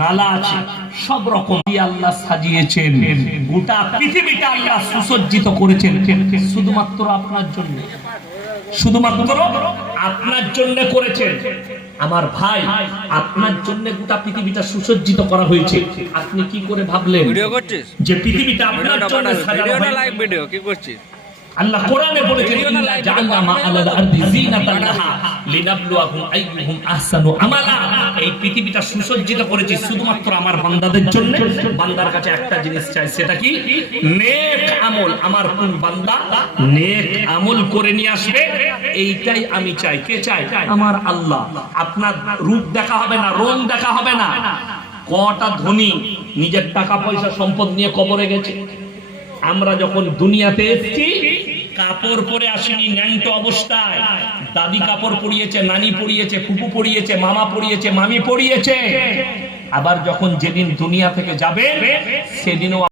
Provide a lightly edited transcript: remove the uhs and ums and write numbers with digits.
নালা আছে, সব রকম আল্লাহ সাজিয়েছেন। গোটা পৃথিবীটা আল্লাহ সুসজ্জিত করেছেন শুধুমাত্র আপনার জন্য, শুধুমাত্র আপনার জন্য করেছেন। আমার ভাই, আপনার জন্য গোটা পৃথিবীটা সুসজ্জিত করা হয়েছে। আপনি কি করে ভাবলেন যে পৃথিবীটা আপনার জন্য সাজানো হয়েছে? লাইভ ভিডিও কি করছিস? আল্লাহ কোরআনে বলেছেন, ইন্না জাআলনা মা আলাল আরদি যিনাতাল লাহা লিনাবলুয়াহুম আইয়ুহুম আহসানু আমালা। এই পৃথিবীটা সুসজ্জিত করেছি শুধুমাত্র আমার বান্দাদের জন্য। বান্দার কাছে একটা জিনিস চাই, সেটা কি? নেক আমল। আমার কোন বান্দা নেক আমল করে নিয়ে আসবে, এইটাই আমি চাই। কে চাই? আমার আল্লাহ। আপনার রূপ দেখা হবে না, রং দেখা হবে না। কটা ধনী নিজের টাকা পয়সা সম্পদ নিয়ে কবরে গেছে। আমরা যখন দুনিয়াতে এসেছি কাপড় পরে আসিনি, ন্যাংটো অবস্থায়। দাদি কাপড় পরিয়েছে, নানি পরিয়েছে, ফুপু পরিয়েছে, মামা পরিয়েছে, মামি পরিয়েছে। আবার যখন যেদিন দুনিয়া থেকে যাবে সেদিনও